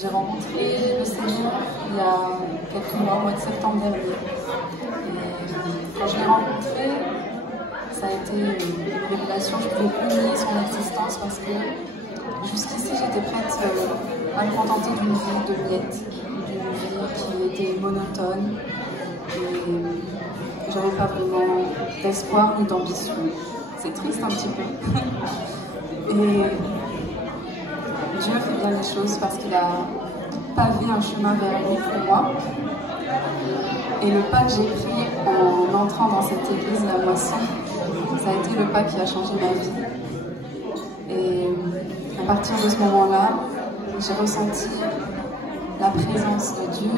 j'ai rencontré le Seigneur il y a quelques mois, au mois de septembre dernier. Et quand je l'ai rencontré, ça a été une révélation. Je ne pouvais plus nier son existence parce que jusqu'ici, j'étais prête à me contenter d'une vie de miettes, d'une vie qui était monotone. Et j'avais pas vraiment d'espoir ni d'ambition. C'est triste un petit peu. Et Dieu fait bien les choses parce qu'il a pavé un chemin vers lui pour moi. Et le pas que j'ai pris en entrant dans cette église, la Moisson, ça a été le pas qui a changé ma vie. Et à partir de ce moment-là, j'ai ressenti la présence de Dieu.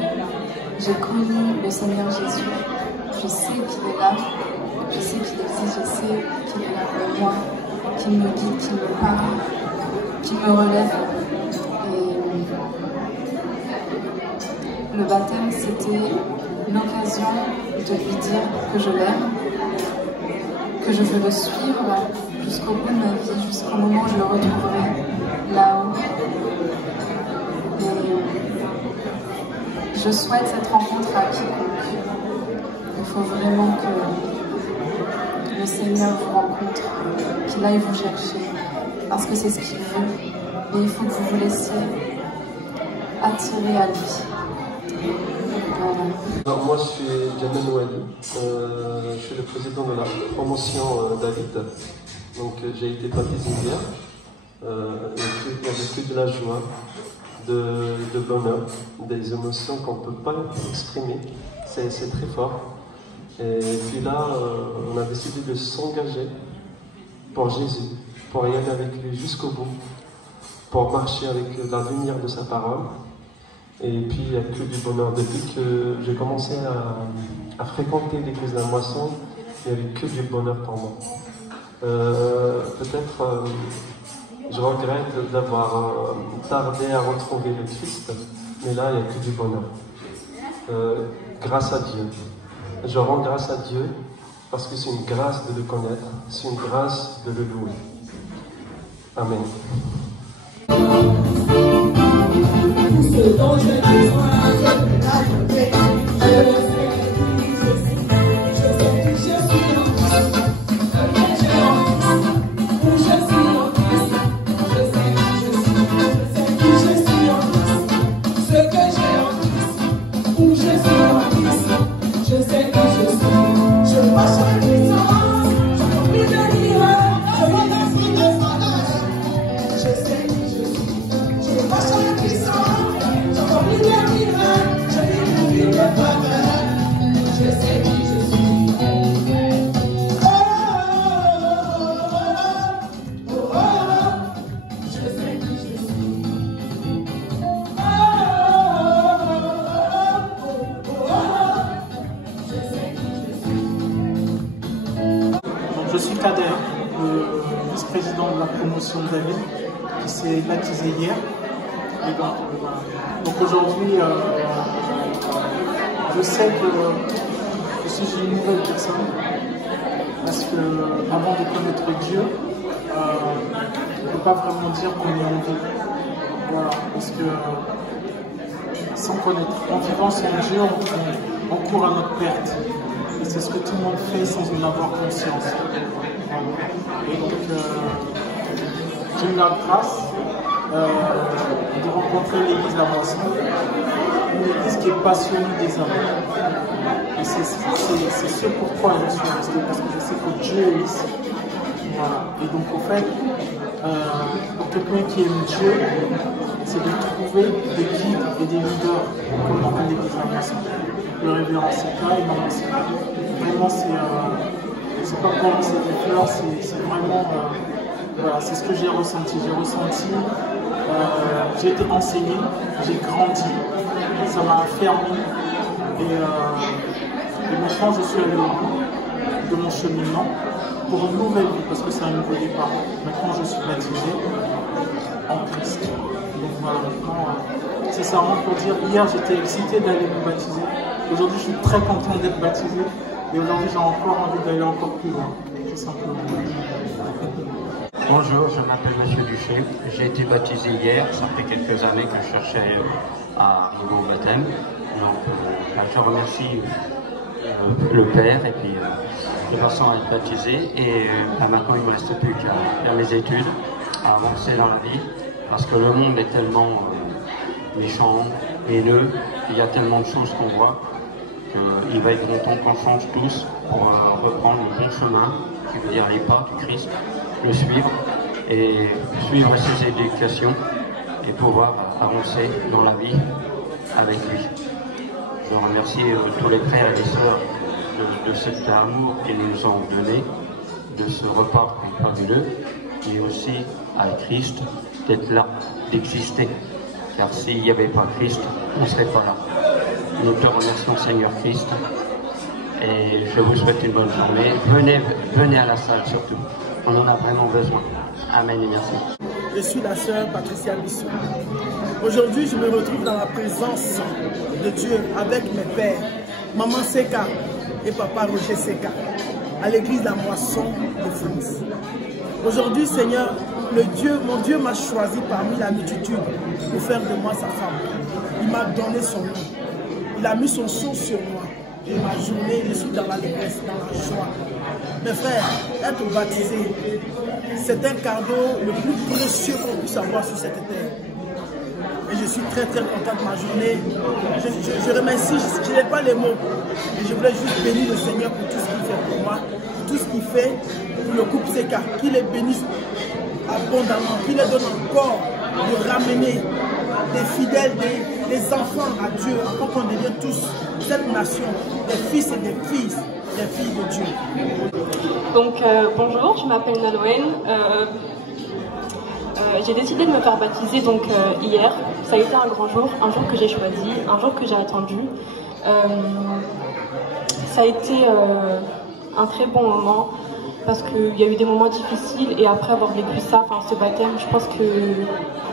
J'ai connu le Seigneur Jésus. Je sais qu'il est là. Je sais qu'il existe. Je sais qu'il est là pour moi, qu'il me guide, qu'il me parle, qu'il me relève. Et le baptême, c'était l'occasion de lui dire que je l'aime, que je veux le suivre jusqu'au bout de ma vie, jusqu'au moment où je le retrouverai là-haut. Et je souhaite cette rencontre à quiconque. Il faut vraiment que le Seigneur vous rencontre, qu'il aille vous chercher, parce que c'est ce qu'il veut. Et il faut que vous vous laissiez attirer à lui. Voilà. Alors moi je suis Jamel Ouali, je suis le président de la promotion David. Donc j'ai été baptisé hier, il y avait que de la joie, de bonheur, des émotions qu'on ne peut pas exprimer, c'est très fort. Et puis là, on a décidé de s'engager pour Jésus, pour y aller avec lui jusqu'au bout, pour marcher avec la lumière de sa parole. Et puis il n'y a que du bonheur. Depuis que j'ai commencé à fréquenter l'église de la Moisson, il n'y avait que du bonheur pour moi. Peut-être je regrette d'avoir tardé à retrouver le Christ, mais là il n'y a que du bonheur. Grâce à Dieu. Je rends grâce à Dieu parce que c'est une grâce de le connaître, c'est une grâce de le louer. Amen. Ce dont je dis, Je suis Kader, le vice-président de la promotion de David, qui s'est baptisé hier. Et donc aujourd'hui, je sais que je suis une nouvelle personne, parce que avant de connaître Dieu, on ne peut pas vraiment dire qu'on est en vie. Voilà, parce que sans connaître, en vivant sans Dieu, on court à notre perte. Et c'est ce que tout le monde fait sans en avoir conscience. Et donc, j'ai eu la grâce de rencontrer l'église La Moisson, une église qui est passionnée des hommes. Et c'est ce pourquoi je suis resté, parce que je sais que Dieu est ici. Voilà. Et donc, en fait, pour quelqu'un qui aime Dieu, c'est de trouver des guides et des leaders comme dans l'église La Moisson. Le révérend Sika et maman Sika. Vraiment, c'est pas pour lancer des fleurs, c'est vraiment, voilà, c'est ce que j'ai ressenti. J'ai été enseigné, j'ai grandi, ça m'a affermi et maintenant je suis allé au bout de mon cheminement pour une nouvelle vie, parce que c'est un nouveau départ. Maintenant je suis baptisé en Christ. Donc voilà, maintenant, c'est ça pour dire, hier j'étais excité d'aller me baptiser. Aujourd'hui, je suis très content d'être baptisé et aujourd'hui, j'ai encore envie d'aller encore plus loin, tout simplement. Bonjour, je m'appelle Monsieur Duché. J'ai été baptisé hier. Ça fait quelques années que je cherchais à arriver au baptême. Donc, je remercie le Père et puis de façon à être baptisé. Et maintenant, il ne me reste plus qu'à faire mes études, à avancer dans la vie, parce que le monde est tellement méchant, haineux, il y a tellement de choses qu'on voit qu'il va être bon temps qu'on change tous pour reprendre le bon chemin, qui veut dire les pas du Christ, le suivre et suivre ses éducations et pouvoir avancer dans la vie avec lui. Je remercie tous les frères et les sœurs de cet amour qu'ils nous ont donné, de ce repas fabuleux, et aussi à Christ d'être là, d'exister. Car s'il n'y avait pas Christ, on ne serait pas là. Nous te remercions, Seigneur Christ, et je vous souhaite une bonne journée. Venez à la salle surtout. On en a vraiment besoin. Amen et merci. Je suis la sœur Patricia Bissou. Aujourd'hui, je me retrouve dans la présence de Dieu avec mes pères, Maman Seka et Papa Roger Seka, à l'église La Moisson de France. Aujourd'hui, Seigneur, mon Dieu m'a choisi parmi la multitude pour faire de moi sa femme. Il m'a donné son nom. Il a mis son sang sur moi. Et ma journée, je suis dans l'allégresse, dans la joie. Mes frères, être baptisé, c'est un cadeau le plus précieux qu'on puisse avoir sur cette terre. Et je suis très très content de ma journée. Je remercie, je n'ai pas les mots. Et je voulais juste bénir le Seigneur pour tout ce qu'il fait pour moi, pour tout ce qu'il fait pour le couple Seka, qu'il les bénisse abondamment, qu'il les donne encore de ramener des fidèles, des enfants à Dieu, afin qu'on devienne tous cette nation, des fils et des filles de Dieu. Donc bonjour, je m'appelle Nalouen. J'ai décidé de me faire baptiser donc hier. Ça a été un grand jour, un jour que j'ai choisi, un jour que j'ai attendu. Ça a été un très bon moment parce qu'il y a eu des moments difficiles et après avoir vécu ça, enfin ce baptême, je pense que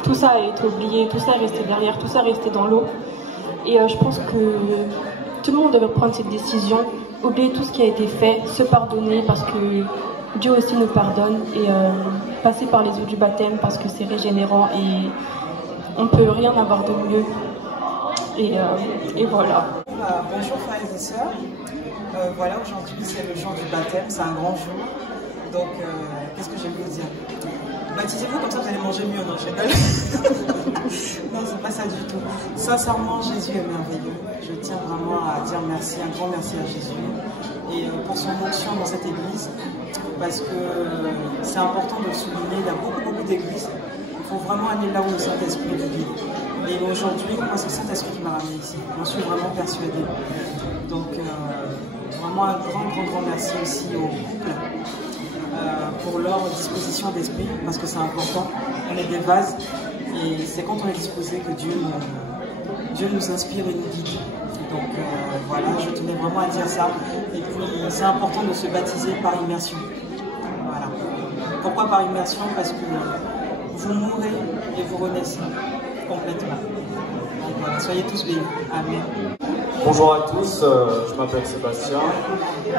tout ça a été oublié, tout ça est resté derrière, tout ça est resté dans l'eau. Et je pense que tout le monde devrait prendre cette décision, oublier tout ce qui a été fait, se pardonner parce que Dieu aussi nous pardonne et passer par les eaux du baptême parce que c'est régénérant et on ne peut rien avoir de mieux. Et voilà. Bonjour frères et sœurs. Voilà, aujourd'hui c'est le jour du baptême, c'est un grand jour. Donc qu'est-ce que je vais vous dire? Baptisez-vous comme ça vous allez manger mieux, non, je rigole. Non, c'est pas ça du tout. Sincèrement, Jésus est merveilleux. Je tiens vraiment à dire merci, un grand merci à Jésus. Et pour son onction dans cette église, parce que c'est important de le souligner, il y a beaucoup d'églises. Il faut vraiment aller là où le Saint-Esprit nous guide. Et aujourd'hui, moi c'est le Saint-Esprit qui m'a ramené ici. J'en suis vraiment persuadée. Donc vraiment un grand merci aussi aux couples pour leur disposition d'esprit, parce que c'est important. On est des vases et c'est quand on est disposé que Dieu nous inspire et nous guide. Donc voilà, je tenais vraiment à dire ça. Et puis c'est important de se baptiser par immersion. Voilà. Pourquoi par immersion? Parce que vous mourrez et vous renaissez complètement. Donc voilà, soyez tous bénis. Amen. Bonjour à tous, je m'appelle Sébastien et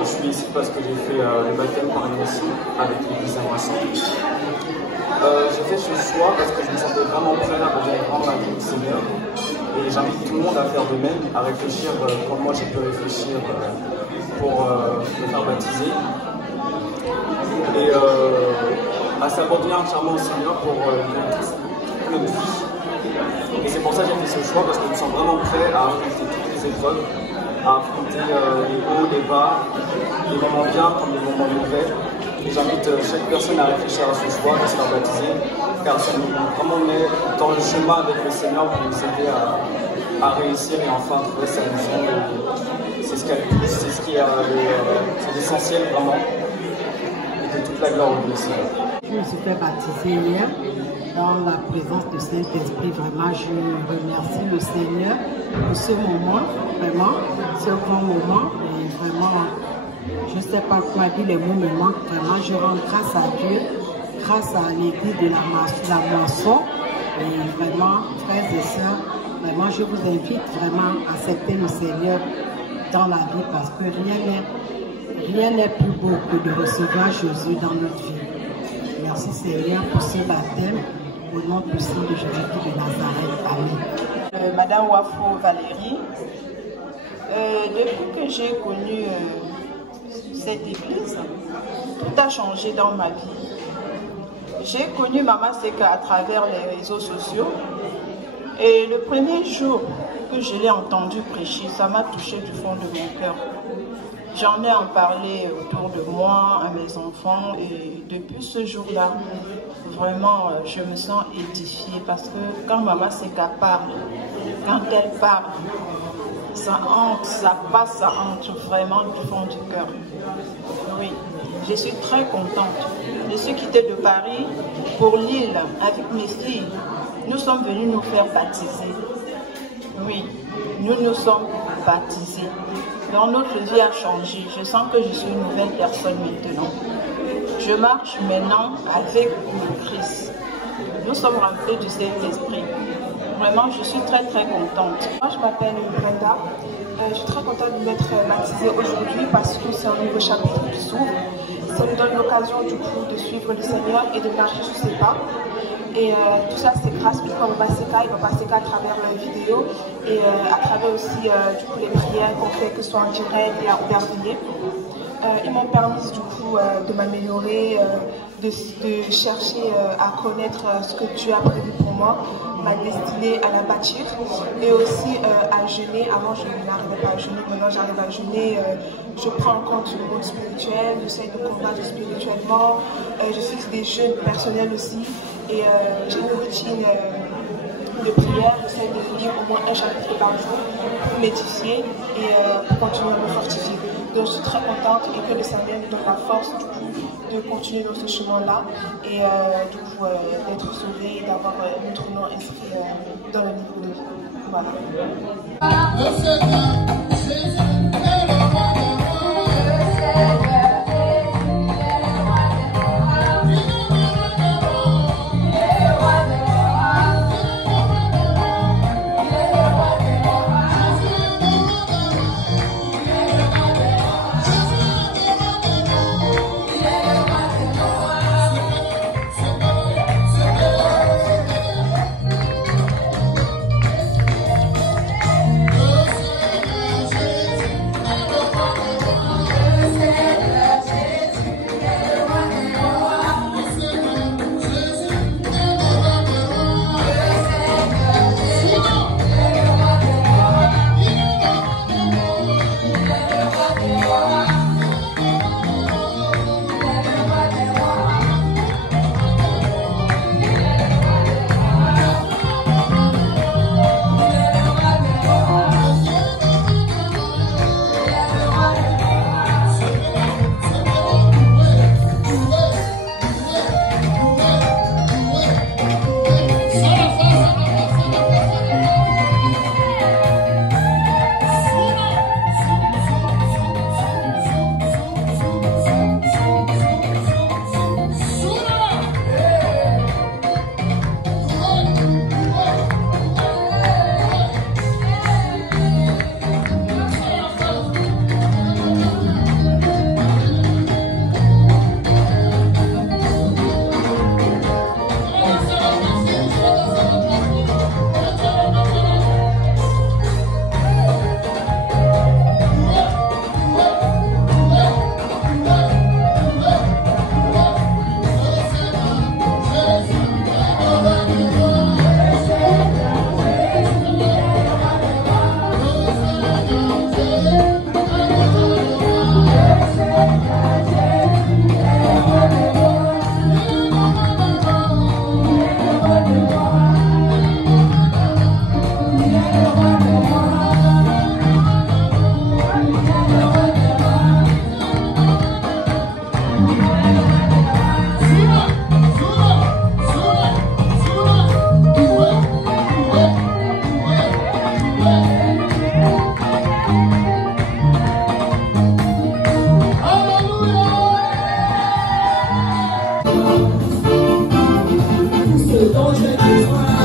je suis ici parce que j'ai fait le baptême par immersion avec l'église à Moisson. J'ai fait ce choix parce que je me sentais vraiment prêt à devenir rendre la vie du Seigneur et j'invite tout le monde à faire de même, à réfléchir comme moi j'ai pu réfléchir pour me faire baptiser et à s'abandonner entièrement au Seigneur pour notre vie. Et c'est pour ça que j'ai fait ce choix, parce que je me sens vraiment prêt à affronter toutes les épreuves, à affronter les hauts, les bas, les moments bien comme les moments mauvais. Et j'invite chaque personne à réfléchir à ce choix, de se faire baptiser, car ça nous vraiment met dans le chemin avec le Seigneur pour nous aider à réussir et enfin trouver sa vision. C'est ce qu'il y a le plus, c'est ce qui est l'essentiel vraiment. Et que toute la gloire au Seigneur. Je me suis fait baptiser hier dans la présence du Saint-Esprit. Vraiment, je remercie le Seigneur pour ce moment, vraiment, ce grand moment. Et vraiment, je ne sais pas quoi dire, les mots me manquent. Vraiment, je rends grâce à Dieu, grâce à l'église de la Moisson. Et vraiment, frères et sœurs, vraiment, je vous invite vraiment à accepter le Seigneur dans la vie parce que rien n'est plus beau que de recevoir Jésus dans notre vie. merci Seigneur pour ce baptême. Au nom puissant de Jésus-Christ de Nazareth. Amen. Madame Wafo Valérie, depuis que j'ai connu cette église, tout a changé dans ma vie. J'ai connu Maman Seka à travers les réseaux sociaux et le premier jour que je l'ai entendu prêcher, ça m'a touché du fond de mon cœur. J'en ai en parlé autour de moi, à mes enfants, et depuis ce jour-là, vraiment, je me sens édifiée parce que quand Maman Seka parle, quand elle parle, ça entre, ça passe, ça entre vraiment du fond du cœur. Oui, je suis très contente. Je suis quittée de Paris pour Lille avec mes filles. Nous sommes venus nous faire baptiser. Oui, nous sommes baptisés. Donc notre vie a changé. Je sens que je suis une nouvelle personne maintenant. Je marche maintenant avec le Christ. Nous sommes remplis du Saint-Esprit. Vraiment, je suis très contente. Moi, je m'appelle Brenda. Je suis très contente de m'être baptisée aujourd'hui parce que c'est un nouveau chapitre qui s'ouvre. Ça nous donne l'occasion du coup de suivre le Seigneur et de marcher sur ses pas. Et tout ça, c'est grâce à Maman Seka et Papa Seka à travers leurs vidéos et à travers aussi du coup, les prières qu'on fait, que ce soit en direct et en Aubervilliers. Ils m'ont permis du coup de m'améliorer, de chercher à connaître ce que Dieu a prévu pour moi, ma destinée à la bâtir et aussi à jeûner. Avant je n'arrivais pas à jeûner, maintenant j'arrive à jeûner. Je prends en compte le monde spirituel, j'essaie de combattre spirituellement, je fixe des jeûnes personnels aussi et j'ai une routine de prière, j'essaie de lire au moins un chapitre par jour pour m'édifier et pour continuer à me fortifier. Donc je suis très contente et que le Seigneur nous donne la force du coup de continuer dans ce chemin-là et du coup d'être sauvé et d'avoir notre nom inscrit dans le livre de vie. Voilà. Ce dont je dis